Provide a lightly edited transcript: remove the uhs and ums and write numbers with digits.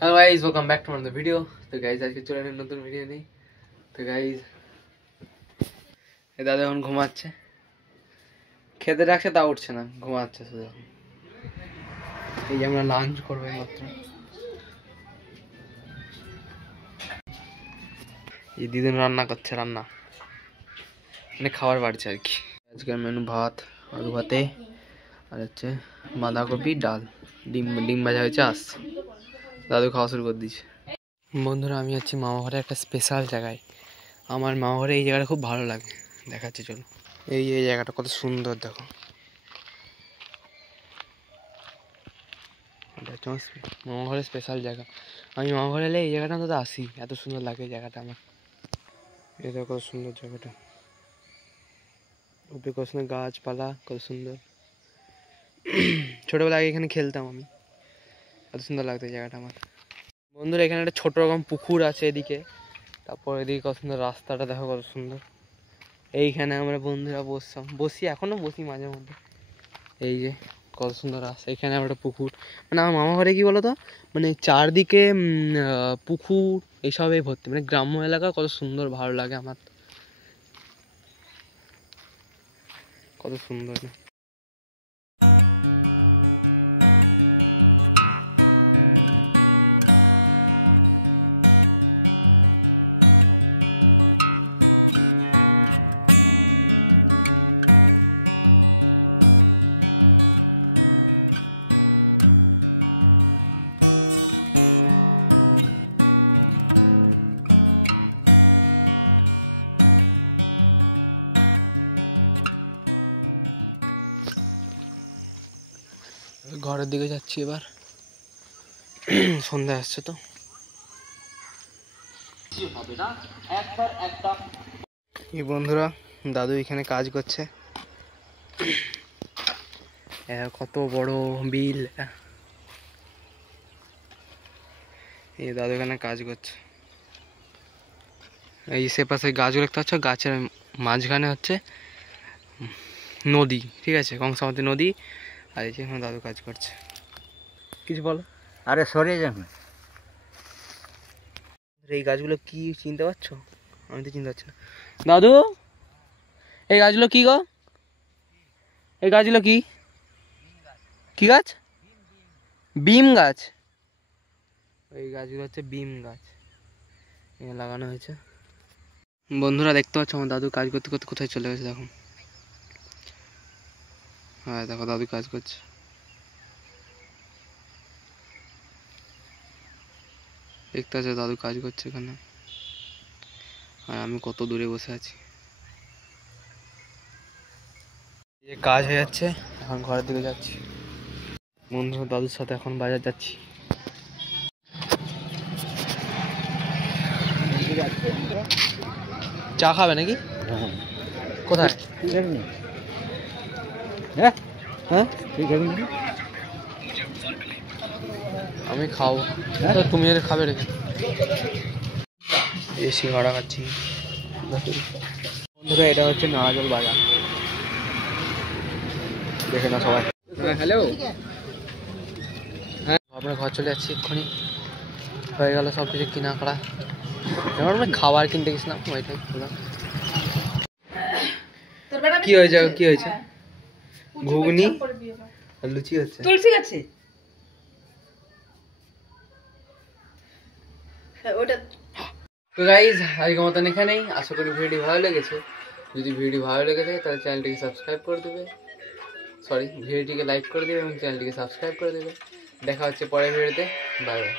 Hello guys, welcome back to another video. তো guys আজকে চলে এলাম নতুন ভিডিও নেই। তো গাইজ এ দাদা এখন ঘুমাচ্ছে, খেতে রাখছে তা উঠছে না, ঘুমাচ্ছে শুধু। এই যে আমরা লাঞ্চ করবো মাত্র। এই দিদিন রান্না করছে, রান্না মানে খাবার বাড়ছে আর কি। আজকের মেনু ভাত, আলু ভাতে, আর হচ্ছে বাঁধাকপি, ডাল, ডিম ভাজা হয়েছে, আসছে। দাদু খাওয়া শুরু করে দিয়েছে। বন্ধুরা, আমি আছি মামা ঘরে একটা স্পেশাল জায়গায়। আমার মামা ঘরে এই জায়গাটা খুব ভালো লাগে, দেখাচ্ছি চলো। এই জায়গাটা কত সুন্দর দেখো। এটা হচ্ছে মামা ঘরের স্পেশাল জায়গা। আমি মামা ঘরে এলে এই জায়গাটা অন্তত আসি, এত সুন্দর লাগে জায়গাটা আমার। এটা কত সুন্দর জায়গাটা, উপরে কত সুন্দর গাছপালা, কত সুন্দর। ছোটবেলায় এখানে খেলতাম আমি, এত সুন্দর লাগতো জায়গাটা আমার। বন্ধুরা, এখানে একটা ছোট রকম পুকুর আছে এদিকে, তারপর এদিকে কত সুন্দর রাস্তাটা দেখো, কত সুন্দর। এইখানে আমরা বন্ধুরা বসি, এখনো বসি মাঝে মধ্যে। এই যে কত সুন্দর রাস্তা, এখানে আমার একটা পুকুর। মানে আমার মামা ঘরে কি বলতো, মানে চারদিকে পুকুর এইসবে ভর্তি, মানে গ্রাম্য এলাকা, কত সুন্দর ভালো লাগে আমার, কত সুন্দর। ঘরের দিকে যাচ্ছি এবার, সন্ধ্যা আসছে তো। এই বন্ধুরা, দাদু এখানে কাজ করছে। কত বড় বিল, এই দাদু এখানে কাজ করছে। এই সে পাশে গাছগুলো দেখতে পাচ্ছ, গাছের মাঝখানে হচ্ছে নদী, ঠিক আছে, কংসাবতী নদী। আর এই যে এখানে দাদু কাজ করছে। কিছু বলো। আরে সরে যান। এই গাছগুলো কি চিনতে পারছো? আমি তো চিনতে পারছি না। দাদু, এই গাছগুলো কি গো? এই গাছগুলো কি কি গাছ? বিম গাছ। এই গাছগুলো হচ্ছে বিম গাছ, এখানে লাগানো হয়েছে। বন্ধুরা দেখতে পাচ্ছ, আমার দাদু কাজ করতে করতে কোথায় চলে গেছে দেখো। হ্যাঁ দেখো, দাদু কাজ করছে। দেখতে পাচ্ছ, দাদু কাজ করছে এখানে, আর আমি কত দূরে বসে আছি। কাজ হয়ে যাচ্ছে, এখন ঘরের দিকে যাচ্ছি। বন্ধু, দাদুর সাথে এখন বাজার যাচ্ছি। চা খাবে নাকি? কোথায়? তুই খাবি না? হ্যাঁ হ্যাঁ, তুই খাবি নাকি? আমি খাবো, তুমি যদি খাবে রেখে। এসি ভাড়া খাচ্ছি। বন্ধুরা, এটা হচ্ছে নারাজল বাজার, দেখে না সবাই। হ্যাঁ হ্যালো, হ্যাঁ আপনার ঘর চলে যাচ্ছি এক্ষুনি, হয়ে গেল সব কিছু কেনা করা। আমি খাবার কিনতে গেছিলাম, ওইটাই খেলাম। কি হয়েছে, কি হয়েছে? ঘুগনি আর লুচি হচ্ছে। তুলসী গাছে তো গাইজ, আজকের মতন এখানেই। আশা করি ভিডিও ভালো লেগেছে। যদি ভিডিও ভালো লেগে থাকে তাহলে চ্যানেলটিকে সাবস্ক্রাইব করে দেবে, ভিডিওটিকে লাইক করে দেবে এবং চ্যানেলটিকে সাবস্ক্রাইব করে দেবে। দেখা হচ্ছে পরের ভিডিওতে। Bye bye.